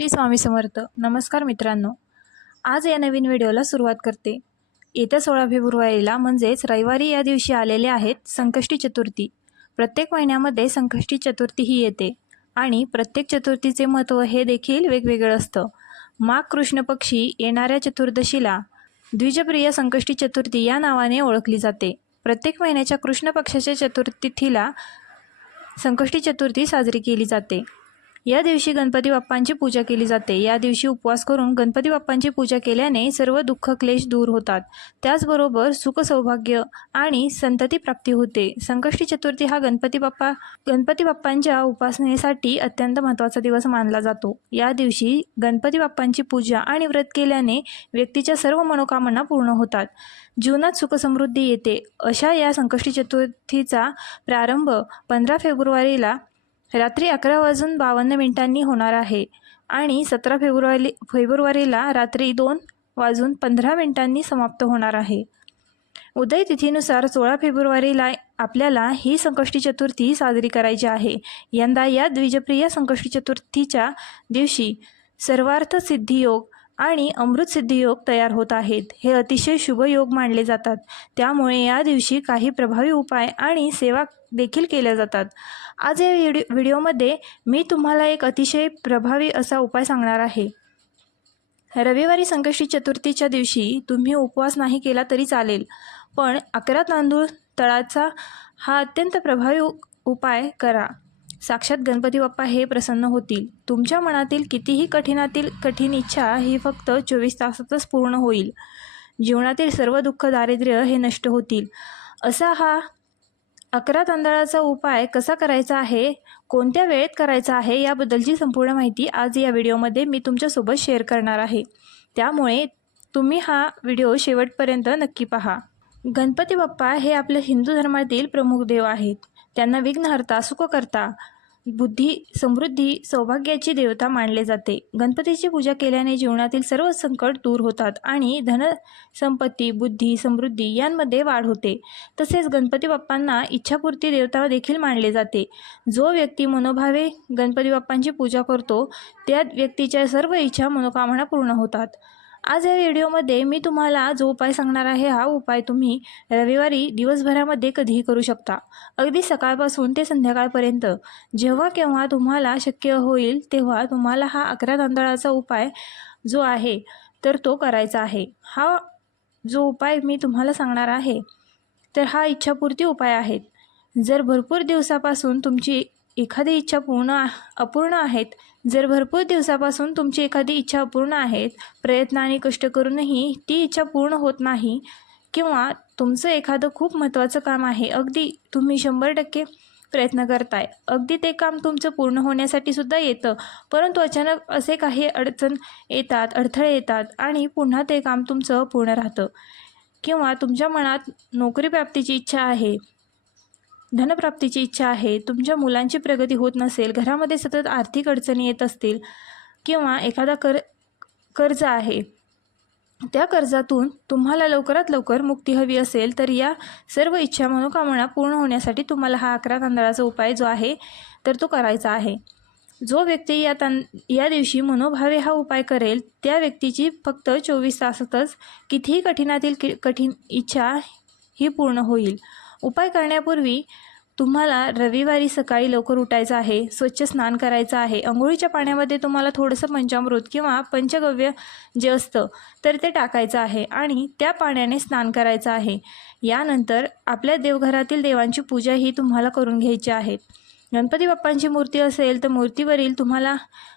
श्री स्वामी समर्थ. नमस्कार मित्रांनो. आज या नवीन व्हिडिओला सुरुवात करते. येत्या सोळा फेब्रुवारीला म्हणजेच रविवारी या दिवशी आलेले आहेत संकष्टी चतुर्थी. प्रत्येक महिन्यामध्ये संकष्टी चतुर्थी ही येते आणि प्रत्येक चतुर्थीचे महत्त्व हे देखील वेगवेगळं असतं. माघ कृष्ण पक्षी येणाऱ्या चतुर्दशीला द्विजप्रिय संकष्टी चतुर्थी या नावाने ओळखली जाते. प्रत्येक महिन्याच्या कृष्ण पक्षाच्या चतुर्थीला संकष्टी चतुर्थी साजरी केली जाते. या दिवशी गणपती बाप्पांची पूजा केली जाते. या दिवशी उपवास करून गणपती बाप्पांची पूजा केल्याने सर्व दुःख क्लेश दूर होतात. त्याचबरोबर सुख सौभाग्य आणि संतती प्राप्ती होते. संकष्टी चतुर्थी हा गणपती बाप्पा गणपती बाप्पांच्या उपासनेसाठी अत्यंत महत्त्वाचा दिवस मानला जातो. या दिवशी गणपती बाप्पांची पूजा आणि व्रत केल्याने व्यक्तीच्या सर्व मनोकामना पूर्ण होतात. जीवनात सुखसमृद्धी येते. अशा या संकष्टी चतुर्थीचा प्रारंभ पंधरा फेब्रुवारीला रात्री अकरा वाजून बावन्न मिनिटांनी होणार आहे आणि सतरा फेब्रुवारी फेब्रुवारीला रात्री दोन वाजून पंधरा मिनिटांनी समाप्त होणार आहे. उदय तिथीनुसार सोळा फेब्रुवारीला आपल्याला ही संकष्टी चतुर्थी साजरी करायची आहे. यंदा या द्विजप्रिय संकष्टी चतुर्थीच्या दिवशी सर्वार्थ सिद्धियोग आणि अमृतसिद्धी योग तयार होत आहेत. हे अतिशय शुभ योग मानले जातात. त्यामुळे या दिवशी काही प्रभावी उपाय आणि सेवा देखील केल्या जातात. आज या व्हिडिओ व्हिडिओमध्ये मी तुम्हाला एक अतिशय प्रभावी असा उपाय सांगणार आहे. रविवारी संकष्टी चतुर्थीच्या दिवशी तुम्ही उपवास नाही केला तरी चालेल. पण अकरा तांदूळ तळाचा हा अत्यंत प्रभावी उपाय करा. साक्षात गणपती बाप्पा हे प्रसन्न होतील. तुमच्या मनातील कितीही कठीणातील कठीण इच्छा ही फक्त चोवीस तासातच पूर्ण होईल. जीवनातील सर्व दुःख दारिद्र्य हे नष्ट होतील. असा हा अकरा तांदळाचा उपाय कसा करायचा आहे? कोणत्या वेळेत करायचा आहे? याबद्दलची संपूर्ण माहिती आज या व्हिडिओमध्ये मी तुमच्यासोबत शेअर करणार आहे. त्यामुळे तुम्ही हा व्हिडिओ शेवटपर्यंत नक्की पहा. गणपती बाप्पा हे आपल्या हिंदू धर्मातील प्रमुख देव आहेत. त्यांना विघ्नहर्ता सुखकर्ता बुद्धी समृद्धी सौभाग्याची देवता मानले जाते. गणपतीची पूजा केल्याने जीवनातील सर्व संकट दूर होतात आणि धन संपत्ती बुद्धी समृद्धी यांमध्ये वाढ होते. तसेच गणपती बाप्पांना इच्छापूर्ती देवता देखील मानले जाते. जो व्यक्ती मनोभावे गणपती बाप्पांची पूजा करतो त्या व्यक्तीच्या सर्व इच्छा मनोकामना पूर्ण होतात. आज या व्हिडिओमध्ये मी तुम्हाला जो उपाय सांगणार आहे हा उपाय तुम्ही रविवारी दिवसभरामध्ये कधीही करू शकता. अगदी सकाळपासून ते संध्याकाळपर्यंत. जेव्हा केव्हा तुम्हाला शक्य होईल तेव्हा तुम्हाला हा अकरा तांदळाचा उपाय जो आहे तर तो करायचा आहे. हा जो उपाय मी तुम्हाला सांगणार आहे तर हा इच्छापूर्ती उपाय आहेत जर भरपूर दिवसापासून तुमची एखादी इच्छा पूर्ण अपूर्ण आहेत जर भरपूर दिवसापासून तुमची एखादी इच्छा अपूर्ण आहेत प्रयत्न आणि कष्ट करूनही ती इच्छा पूर्ण होत नाही किंवा तुमचं एखादं खूप महत्त्वाचं काम आहे अगदी तुम्ही शंभर टक्के प्रयत्न करताय. अगदी ते काम तुमचं पूर्ण होण्यासाठी सुद्धा येतं परंतु अचानक असे काही अडचण येतात अडथळे येतात आणि पुन्हा ते काम तुमचं पूर्ण राहतं किंवा तुमच्या मनात नोकरी प्राप्तीची इच्छा आहे. धनप्राप्तीची इच्छा आहे तुमच्या मुलांची प्रगती होत नसेल घरामध्ये सतत आर्थिक अडचणी येत असतील किंवा एखादा कर कर्ज आहे त्या कर्जातून तुम्हाला लवकरात लवकर मुक्ती हवी असेल तर या सर्व इच्छा मनोकामना पूर्ण होण्यासाठी तुम्हाला हा अकरा तांदळाचा उपाय जो आहे तर तो करायचा आहे. जो व्यक्ती या तां या दिवशी मनोभावे हा उपाय करेल त्या व्यक्तीची फक्त चोवीस तासातच कितीही कठीणातील कि कठीण इच्छा ही पूर्ण होईल. उपाय करण्यापूर्वी तुम्हाला रविवारी सकाळी लवकर उठायचं आहे स्वच्छ स्नान करायचं आहे अंघोळीच्या पाण्यामध्ये तुम्हाला थोडंसं पंचामृत किंवा पंचगव्य जे असतं तर ते टाकायचं आहे आणि त्या पाण्याने स्नान करायचं आहे. यानंतर आपल्या देवघरातील देवांची पूजा ही तुम्हाला करून घ्यायची आहे. गणपती बाप्पांची मूर्ती असेल तर मूर्तीवरील तुम्हाला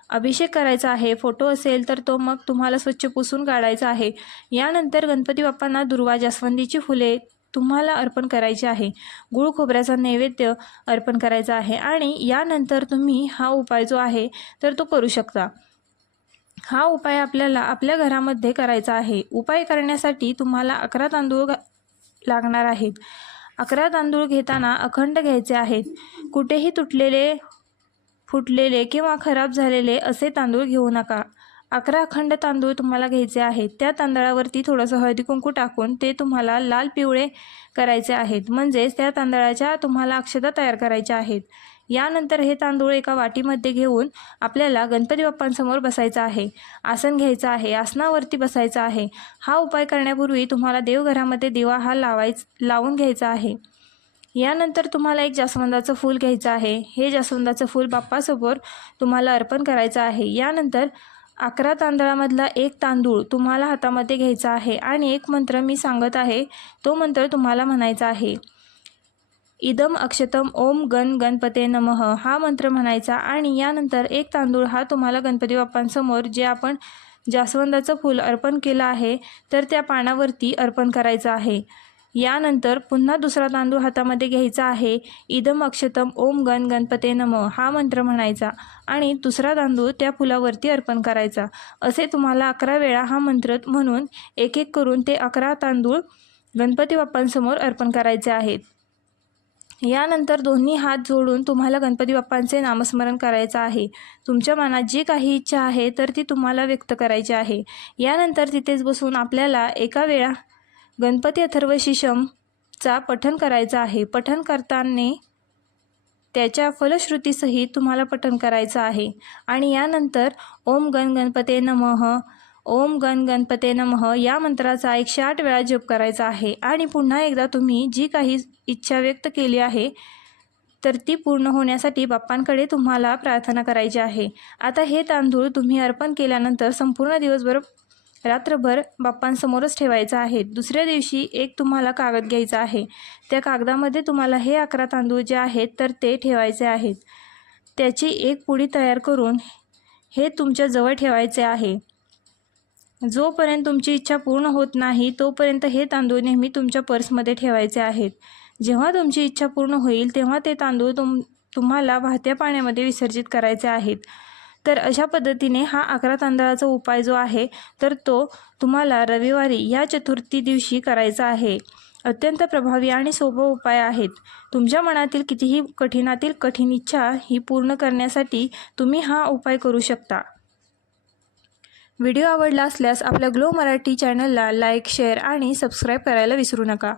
अभिषेक करायचा आहे फोटो असेल तर तो मग तुम्हाला स्वच्छ पुसून काढायचा आहे. यानंतर गणपती बाप्पांना दुर्वा जास्वंदीची फुले तुम्हाला अर्पण करायचे आहे. गुळ खोबऱ्याचा नैवेद्य अर्पण करायचा आहे आणि यानंतर तुम्ही हा उपाय जो आहे तर तो करू शकता. हा उपाय आपल्याला आपल्या घरामध्ये करायचा आहे. उपाय करण्यासाठी तुम्हाला अकरा तांदूळ लागणार आहेत. अकरा तांदूळ घेताना अखंड घ्यायचे आहेत. कुठेही तुटलेले फुटलेले किंवा खराब झालेले असे तांदूळ घेऊ नका. अकरा अखंड तांदूळ तुम्हाला घ्यायचे आहेत. त्या तांदळावरती थोडंसं हळदी कुंकू टाकून ते तुम्हाला लाल पिवळे करायचे आहेत. म्हणजेच त्या तांदळाच्या तुम्हाला अक्षता तयार करायच्या आहेत. यानंतर हे तांदूळ एका वाटीमध्ये घेऊन आपल्याला गणपती बाप्पांसमोर बसायचं आहे. आसन घ्यायचं आहे. आसनावरती बसायचं आहे. हा उपाय करण्यापूर्वी तुम्हाला देवघरामध्ये दिवा हा लावायच लावून घ्यायचा आहे. यानंतर तुम्हाला एक जास्वंदाचं फूल घ्यायचं आहे. हे जास्वंदाचं फूल बाप्पासमोर तुम्हाला अर्पण करायचं आहे. यानंतर अकरा तांदळामधला एक तांदूळ तुम्हाला हातामध्ये घ्यायचा आहे आणि एक मंत्र मी सांगत आहे तो मंत्र तुम्हाला म्हणायचा आहे. इदम अक्षतम ओम गण गणपते नमः हा मंत्र म्हणायचा आणि यानंतर एक तांदूळ हा तुम्हाला गणपती बाप्पांसमोर जे आपण जास्वंदाचं फूल अर्पण केलं आहे तर त्या पानावरती अर्पण करायचं आहे. यानंतर पुन्हा दुसरा तांदूळ हातामध्ये घ्यायचा आहे. इदम अक्षतम ओम गण गणपते नम हा मंत्र म्हणायचा. आणि दुसरा तांदूळ त्या फुलावरती अर्पण करायचा. असे तुम्हाला अकरा वेळा हा मंत्र म्हणून एक एक करून ते अकरा तांदूळ गणपती बाप्पांसमोर अर्पण करायचे आहेत. यानंतर दोन्ही हात जोडून तुम्हाला गणपती बाप्पांचे नामस्मरण करायचं आहे. तुमच्या मनात जी काही इच्छा आहे तर ती तुम्हाला व्यक्त करायची आहे. यानंतर तिथेच बसून आपल्याला एका वेळा गणपती अथर्व पठन करायचा आहे. पठन करताना त्याच्या फलश्रुतीसहित तुम्हाला पठन करायचं आहे. आणि यानंतर ओम गण गणपते नमः ओम गण गणपते नमः या मंत्राचा एकशे आठ वेळा जप करायचा आहे. आणि पुन्हा एकदा तुम्ही जी काही इच्छा व्यक्त केली आहे तर ती पूर्ण होण्यासाठी बाप्पांकडे तुम्हाला प्रार्थना करायची आहे. आता हे तांदूळ तुम्ही अर्पण केल्यानंतर संपूर्ण दिवसभर रात्रभर बाप्पांसमोरच ठेवायचं आहे. दुसऱ्या दिवशी एक तुम्हाला कागद घ्यायचा आहे. त्या कागदामध्ये तुम्हाला हे अकरा तांदूळ जे आहेत तर ते ठेवायचे आहेत. त्याची एक पुडी तयार करून हे तुमच्या जवळ ठेवायचे आहे. जोपर्यंत तुमची इच्छा पूर्ण होत नाही तोपर्यंत हे तांदूळ नेहमी तुमच्या पर्समध्ये ठेवायचे आहेत. जेव्हा तुमची इच्छा पूर्ण होईल तेव्हा ते तांदूळ तुम तुम्हाला वाहत्या पाण्यामध्ये विसर्जित करायचे आहेत. तर अशा पद्धतीने हा अकरा तांदळाचा उपाय जो आहे तर तो तुम्हाला रविवारी या चतुर्थी दिवशी करायचा आहे. अत्यंत प्रभावी आणि सोपं उपाय आहेत. तुमच्या मनातील कितीही कठीणातील कठीण इच्छा ही पूर्ण करण्यासाठी तुम्ही हा उपाय करू शकता. व्हिडिओ आवडला असल्यास आपल्या ग्लो मराठी चॅनलला लाईक शेअर आणि सबस्क्राईब करायला विसरू नका.